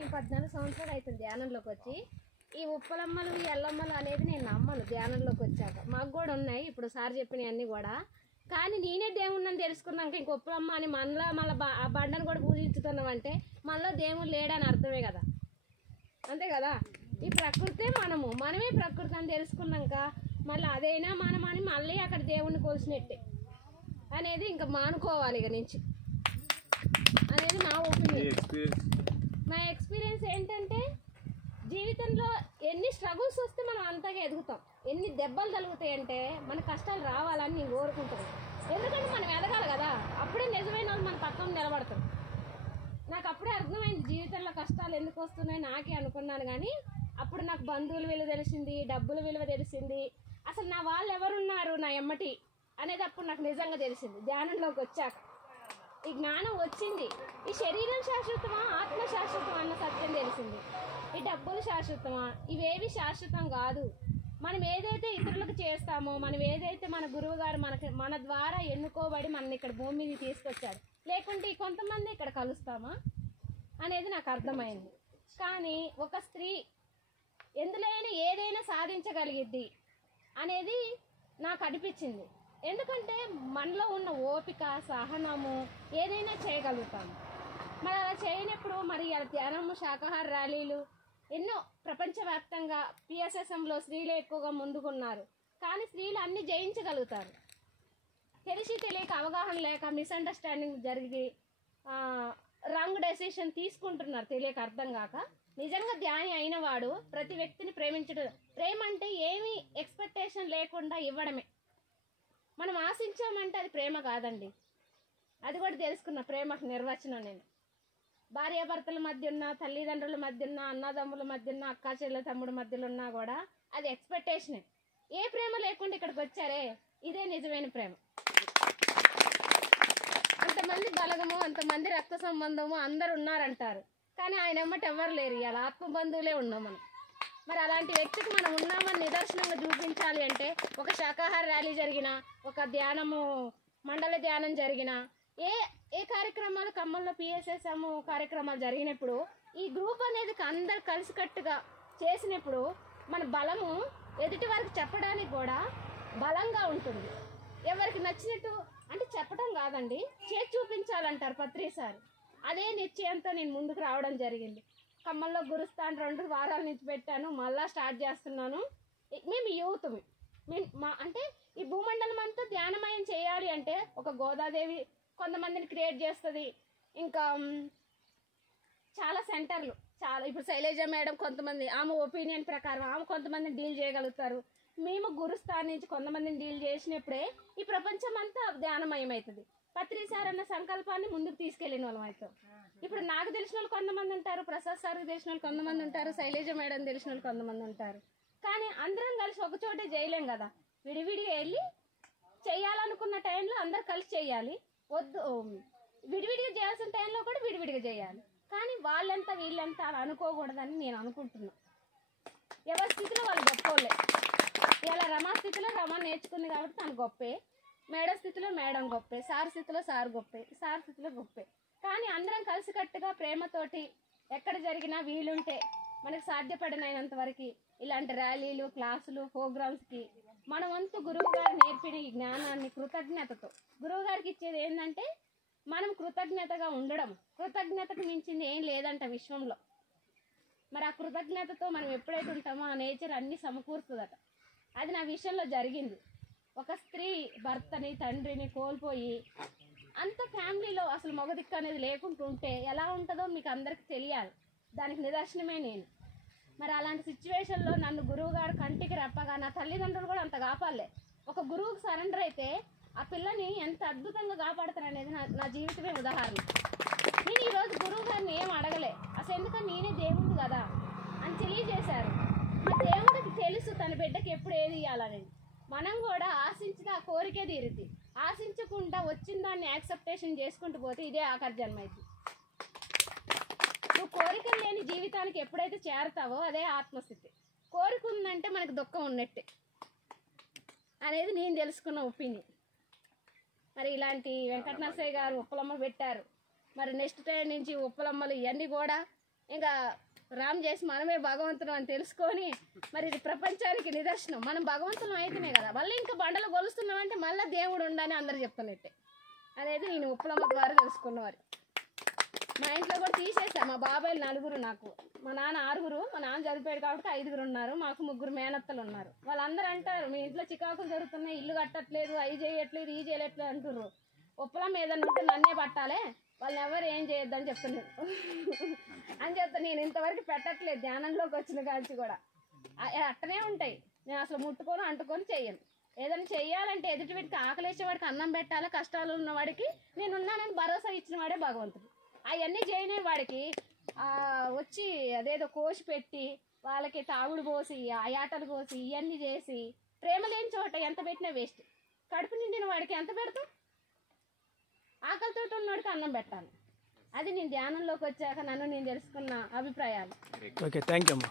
నేను 14 సంవత్సరాలు అవుతుంది ధ్యానంలోకి వచ్చి. ఈ ఉప్పలమ్మలు ఈ ఎల్లమ్మలు అనేది నేను నమ్మను. ధ్యానంలోకి వచ్చాక మాకు కూడా ఉన్నాయి ఇప్పుడు సార్ చెప్పినవన్నీ కూడా. కానీ నేనే దేవుణ్ణని తెలుసుకున్నాక ఇంక ఉప్పలమ్మ అని మనలో మళ్ళీ ఆ బండను కూడా పూజించుతున్నామంటే మనలో దేవుడు లేడని అర్థమే కదా, అంతే కదా. ఈ ప్రకృతే మనమే ప్రకృతి అని తెలుసుకున్నాక మళ్ళీ అదైనా మనమని మళ్ళీ అక్కడ దేవుణ్ణి కొలిసినట్టే అనేది ఇంకా మానుకోవాలి ఇక నుంచి అనేది నా ఒపీనియన్. నా ఎక్స్పీరియన్స్ ఏంటంటే జీవితంలో ఎన్ని స్ట్రగుల్స్ వస్తే మనం అంతగా ఎదుగుతాం, ఎన్ని దెబ్బలు తగులుతాయి అంటే మన కష్టాలు రావాలని నేను కోరుకుంటాను. ఎందుకంటే మనం ఎదగాలి కదా, అప్పుడే నిజమైన వాళ్ళు మన పక్కన నిలబడతాం. నాకు అప్పుడే అర్థమైంది జీవితంలో కష్టాలు ఎందుకు వస్తున్నాయి నాకే అనుకున్నాను. కానీ అప్పుడు నాకు బంధువుల విలువ తెలిసింది, డబ్బుల విలువ తెలిసింది, అసలు నా వాళ్ళు ఎవరున్నారు నా ఎమ్మటి అనేది అప్పుడు నాకు నిజంగా తెలిసింది. ధ్యానంలోకి వచ్చాక ఈ జ్ఞానం వచ్చింది. ఈ శరీరం శాశ్వతమా ఆత్మ శాశ్వతం అన్న సత్యం తెలిసింది. ఈ డబ్బులు శాశ్వతమా, ఇవేవి శాశ్వతం కాదు. మనం ఏదైతే ఇతరులకు చేస్తామో, మనం ఏదైతే మన గురువు గారు మన ద్వారా ఎన్నుకోబడి మన ఇక్కడ భూమి మీద తీసుకొచ్చాడు, లేకుంటే కొంతమంది ఇక్కడ కలుస్తామా అనేది నాకు అర్థమైంది. కానీ ఒక స్త్రీ ఎందులోనైనా ఏదైనా సాధించగలిగిద్ది అనేది నాకు అనిపించింది. ఎందుకంటే మనలో ఉన్న ఓపిక సహనము ఏదైనా చేయగలుగుతాము. మరి అలా చేయనప్పుడు మరి ధ్యానము శాకాహార ర్యాలీలు ఎన్నో ప్రపంచవ్యాప్తంగా పిఎస్ఎస్ఎంలో స్త్రీలు ఎక్కువగా ముందుకున్నారు. కానీ స్త్రీలు అన్నీ జయించగలుగుతారు. తెలిసి తెలియక అవగాహన లేక మిస్అండర్స్టాండింగ్ జరిగి రాంగ్ డెసిషన్ తీసుకుంటున్నారు తెలియక అర్థం కాక. నిజంగా ధ్యాని అయిన వాడు ప్రతి వ్యక్తిని ప్రేమించడం. ప్రేమ అంటే ఏమీ ఎక్స్పెక్టేషన్ లేకుండా ఇవ్వడమే. మనం ఆశించామంటే అది ప్రేమ కాదండి. అది కూడా తెలుసుకున్న ప్రేమకు నిర్వచనం నేను. భార్యాభర్తల మధ్య ఉన్న, తల్లిదండ్రుల మధ్య ఉన్న, అన్నదమ్ముల మధ్య ఉన్న, అక్క చెల్లె తమ్ముడు మధ్యలో ఉన్నా కూడా అది ఎక్స్పెక్టేషనే. ఏ ప్రేమ లేకుండా ఇక్కడికి వచ్చారే ఇదే నిజమైన ప్రేమ. అంతమంది బలగము, అంతమంది రక్త సంబంధము అందరు ఉన్నారంటారు, కానీ ఆయన ఎమ్మటి ఎవరు లేరు. ఇలా ఆత్మబంధువులే ఉన్నాం మనం. మరి అలాంటి వ్యక్తికి మనం ఉన్నామని నిదర్శనంగా చూపించాలి అంటే ఒక శాకాహార ర్యాలీ జరిగినా, ఒక ధ్యానము మండల ధ్యానం జరిగినా, ఏ కార్యక్రమాలు ఖమ్మంలో పిఎస్ఎస్ఎం కార్యక్రమాలు జరిగినప్పుడు ఈ గ్రూప్ అనేది అందరు కలిసికట్టుగా చేసినప్పుడు మన బలము ఎదుటి వారికి చెప్పడానికి కూడా బలంగా ఉంటుంది. ఎవరికి నచ్చినట్టు అంటే చెప్పడం కాదండి, చేసి చూపించాలంటారు పత్రిసారి. అదే నిశ్చయంతో నేను ముందుకు రావడం జరిగింది. ఖమ్మంలో గురుస్థాన్ 2 వారాల నుంచి పెట్టాను, మళ్ళీ స్టార్ట్ చేస్తున్నాను. మేము యూత్ అంటే ఈ భూమండలం అంతా ధ్యానమయం చేయాలి అంటే ఒక గోదాదేవి కొంతమందిని క్రియేట్ చేస్తుంది. ఇంకా చాలా సెంటర్లు చాలా ఇప్పుడు శైలజ మేడం కొంతమంది ఆమె ఒపీనియన్ ప్రకారం ఆమె కొంతమందిని డీల్ చేయగలుగుతారు. మేము గురుస్థాన్ నుంచి కొంతమందిని డీల్ చేసినప్పుడే ఈ ప్రపంచం అంతా ధ్యానమయం అవుతుంది. పత్రిసార్ అన్న సంకల్పాన్ని ముందుకు తీసుకెళ్ళిన వాళ్ళం అవుతాం. ఇప్పుడు నాకు తెలిసిన వాళ్ళు కొంతమంది ఉంటారు, ప్రసాద్ సార్కి తెలిసిన వాళ్ళు కొంతమంది ఉంటారు, శైలజ మేడం తెలిసిన వాళ్ళు కొంతమంది ఉంటారు. కానీ అందరం కలిసి ఒక చోటే చేయలేం కదా. విడివిడిగా వెళ్ళి చేయాలనుకున్న టైంలో అందరు కలిసి చేయాలి. వద్దు విడివిడిగా చేయాల్సిన టైంలో కూడా విడివిడిగా చేయాలి. కానీ వాళ్ళంతా వీళ్ళంతా అలా అనుకోకూడదని నేను అనుకుంటున్నాను. ఎవరి స్థితిలో వాళ్ళు గొప్పోళ్ళే. ఇలా రమా స్థితిలో రమ నేర్చుకుంది కాబట్టి తను గొప్పే, మేడం స్థితిలో మేడం గొప్పే, సార్ స్థితిలో సార్ గొప్పే, సార్ స్థితిలో గొప్పే. కానీ అందరం కలిసికట్టుగా ప్రేమతోటి ఎక్కడ జరిగినా వీలుంటే మనకు సాధ్యపడినంత వరకు ఇలాంటి ర్యాలీలు క్లాసులు ప్రోగ్రామ్స్కి మన వంతు గురువు గారు నేర్పిన ఈ జ్ఞానాన్ని కృతజ్ఞతతో గురువు గారికి ఇచ్చేది ఏంటంటే మనం కృతజ్ఞతగా ఉండడం. కృతజ్ఞతకు మించింది ఏం లేదంట విశ్వంలో. మరి ఆ కృతజ్ఞతతో మనం ఎప్పుడైతే ఉంటామో ఆ నేచర్ అన్నీ సమకూరుతుందట. అది నా విషయంలో జరిగింది. ఒక స్త్రీ భర్తని తండ్రిని కోల్పోయి అంత ఫ్యామిలీలో అసలు మగదిక్కు అనేది లేకుండా ఉంటే ఎలా ఉంటుందో మీకు అందరికీ తెలియాలి. దానికి నిదర్శనమే నేను. మరి అలాంటి సిచ్యువేషన్లో నన్ను గురువు గారు కంటికి రెప్పగా, నా తల్లిదండ్రులు కూడా అంత కాపాడలే. ఒక గురువుకి సరెండర్ అయితే ఆ పిల్లని ఎంత అద్భుతంగా కాపాడతారనేది నా జీవితమే ఉదాహరణ. నేను ఈరోజు గురువు గారిని ఏం అడగలే, అసలు ఎందుకని నేనే దేవుడు కదా అని తెలియజేశారు. మా దేవుడికి తెలుసు తన బిడ్డకి ఎప్పుడు ఏది ఇవ్వాలనేది. మనం కూడా ఆశించిన ఆ కోరికే తీరుద్ది. ఆశించకుండా వచ్చిన దాన్ని యాక్సెప్టేషన్ చేసుకుంటూ పోతే ఇదే ఆఖరి జన్మ అయింది. నువ్వు కోరికలు లేని జీవితానికి ఎప్పుడైతే చేరతావో అదే ఆత్మస్థితి. కోరిక ఉందంటే మనకు దుఃఖం ఉన్నట్టే అనేది నేను తెలుసుకున్న ఒపీనియన్. మరి ఇలాంటి వెంకట నరసయ్య గారు ఉప్పలమ్మ పెట్టారు. మరి నెక్స్ట్ టైం నుంచి ఉప్పలమ్మలు ఇవన్నీ కూడా ఇంకా రామ్ చేసి మనమే భగవంతుడు అని తెలుసుకొని మరి ఇది ప్రపంచానికి నిదర్శనం. మనం భగవంతులం అయితేనే కదా. మళ్ళీ ఇంకా బండలు కొలుస్తున్నామంటే మళ్ళీ దేవుడు ఉండని అందరు చెప్తున్నట్టే అనేది నేను ఉప్పలమ్మ ద్వారా తెలుసుకున్నవారు. మా ఇంట్లో కూడా తీసేసా. మా బాబాయిలు 4, నాకు మా నాన్న 6. మా నాన్న చనిపోయాడు కాబట్టి 5 ఉన్నారు. మాకు 3 మేనత్తలు ఉన్నారు. వాళ్ళందరూ అంటారు మీ ఇంట్లో చికాకులు జరుగుతున్నాయి, ఇల్లు కట్టట్లేదు, అవి చేయట్లేదు, ఈ చేయట్లేదు అంటుర్రు. ఉప్పలమ్మ ఏదన్నా ఉంటే నన్నే పట్టాలే, వాళ్ళని ఎవరు ఏం చేయొద్దని చెప్తున్నాను అని చెప్తాను. నేను ఇంతవరకు పెట్టట్లేదు ధ్యానంలోకి వచ్చిన కాంచి కూడా అట్టనే ఉంటాయి. నేను అసలు ముట్టుకొని అంటుకొని చెయ్యను. ఏదైనా చెయ్యాలంటే ఎదుటి వీడికి ఆకలేసేవాడికి అన్నం పెట్టాలి, కష్టాలు ఉన్నవాడికి నేను ఉన్నానని భరోసా ఇచ్చిన వాడే భగవంతుడు. అవన్నీ చేయని వాడికి వచ్చి అదేదో కోసి పెట్టి వాళ్ళకి తాగుడు పోసి ఆయాటలు పోసి ఇవన్నీ చేసి ప్రేమ లేని చోట ఎంత పెట్టినా వేస్ట్. కడుపు నిండిన వాడికి ఎంత పెడతాం? ఆకలితో ఉన్నవాడికి అన్నం పెట్టాలి. అది నేను ధ్యానంలోకి వచ్చాక నేను తెలుసుకున్న అభిప్రాయాలు. ఓకే, థ్యాంక్ యూ అమ్మా.